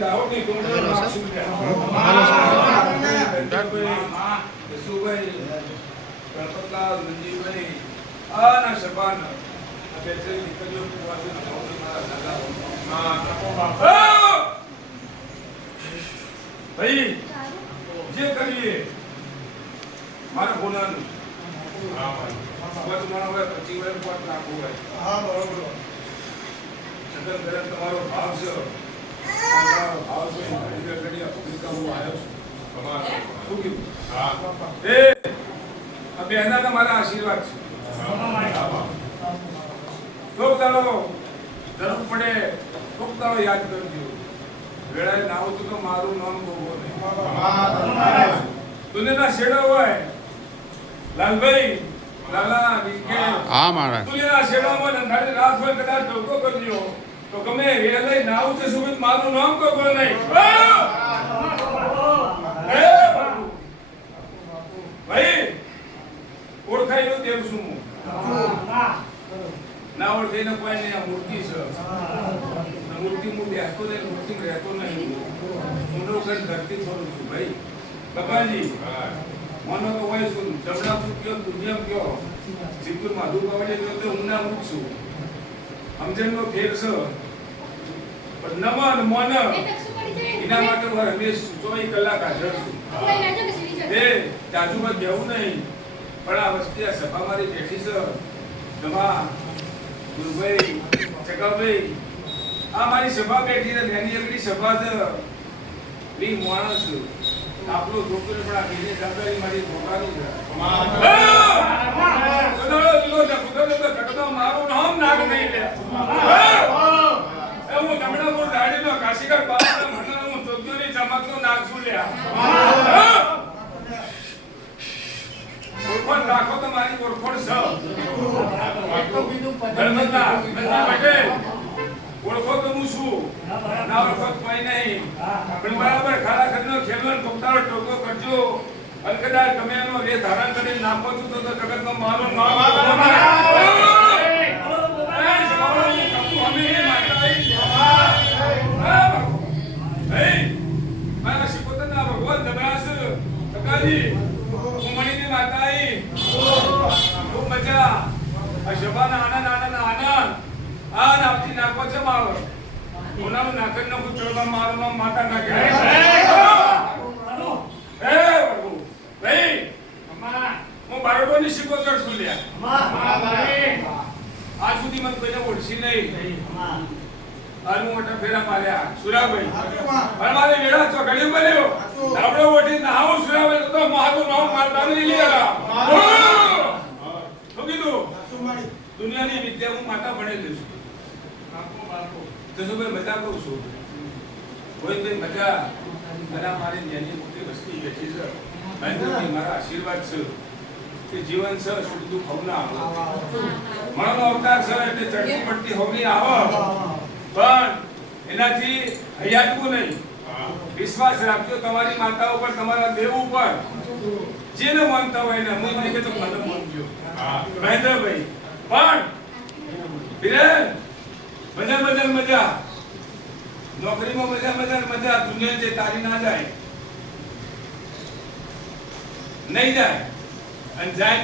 દાહોદની ટોળીઓ નાખશું યશુભાઈ ગણપતલાલ મંજીભાઈ આના સભાન બે ત્રણ દીકરીઓ કુવાસી મારા દાદા ભાઈ જે કરીએ મારા બોલાનું હા ભાઈ તમારો હોય 25 વર્ષ પર નાખવું હોય હા બરોબર સદન કરે તમારો ભાવ છે તમારો ભાવ છે એટલે કરી પબ્લિકા હું આવ્યો છું તમારો શું કીધું હા એ આ બેનાના મારા આશીર્વાદ છે તો તારો જરૂર પડે તો તારો યાદ કરજો વેળાએ ના આવતું તો મારું નામ બોલો નહીં દુનિયાના શેડો હોય લાલભાઈ લાલા વિકે હા મારા દુનિયાના શેડોમાં અંધારી રાત હોય કદાચ ધોકો કરજો તો ગમે વેળાએ ના આવું છે સુમિત મારું નામ તો બોલો નહીં ભાઈ ઓળખાય એવું દેવ છું હું ના ઓળખાઈને કોઈ નહીં આ મૂર્તિ છે મૂર્તિ બેસતો નહીં મૂર્તિ રહેતો નહીં ઊંડો કરી ધરતી છોડું છું ભાઈ બાબાજી મનો તો હોય છું જમણા કયો દુનિયા કયો સિદ્ધુર માધુ કવડે કયો તો હું ના હું છું સમજણનો ફેર છે પણ નમન મન એના માટે હું હંમેશ 24 કલાક હાજર છું એ જાજુમાં જવું નહીં પણ આ વસ્તી આ સભા મારી બેઠી છે ગમા ગુરુભાઈ ચકાભાઈ આ મારી સભા બેઠી છે એની એકલી સભા છે વી માણસ આપણો છોકરો પણ આ બીજી જવાબદારી મારી પોતાની છે કદળો દિલો ને કુદરત તો કદડો મારું નામ નાગ નહીં લે હું જમણાપુર દાડીનો કાશીગર બાપના મનનો હું ચોગ્યોની ચમકનો નાગ છું લે ઓળખણ રાખો તો મારી ઓળખણ છે ધર્મતા પટેલ ઓળખો તો હું છું ના ઓળખો કોઈ નહીં પણ બરાબર ખાડા ખરીનો ખેલવન પોતાનો ટોકો કરજો અલકદાર તમે એનો રે ધારણ કરીને નાખો છો તો જગતનો મારું નામ મારા શિકોતરના ભગવાન દબાસ ટકાજી ઉમણીની માતાઈ ખૂબ મજા આ શબાના આનંદ આનંદ આનંદ આ નાપથી નાખો છે મારો ઓનાનું નાકન નો કુચળવા મારો નામ માતા નાખે એ બાબુ ભાઈ અમ્મા હું બારડોની શિકોતર છું લ્યા અમ્મા ભાઈ આજ સુધી મને કોઈને ઓળખી નહીં અમ્મા આલુ મોટા ફેરા માર્યા સુરાભાઈ પણ મારે વેળા ચોકડી બન્યો આપણે ઓઠી નાહો સુરાભાઈ તો મારું નામ મારતા નહીં લેલા શું કીધું દુનિયાની વિદ્યા હું માતા ભણેલી છું જસુભાઈ મજા કહું છું કોઈ કોઈ મજા અને મારી જ્ઞાની મોટી વસ્તી બેઠી છે મહેન્દ્રભાઈ મારા આશીર્વાદ છે કે જીવન છે સુખ દુઃખ હોવના મણનો અવતાર છે એટલે ચડતી પડતી હોવની આવો પણ એનાથી હૈયાટવું નહીં વિશ્વાસ રાખજો તમારી માતા ઉપર તમારા દેવ ઉપર જેને માનતા હોય એને હું નહીં કે તો મને માનજો મહેન્દ્રભાઈ પણ બિરેન મજા મજા નોકરીમાં મજા દુનિયા જે તારી ના જાય નહીં જાય અને જાય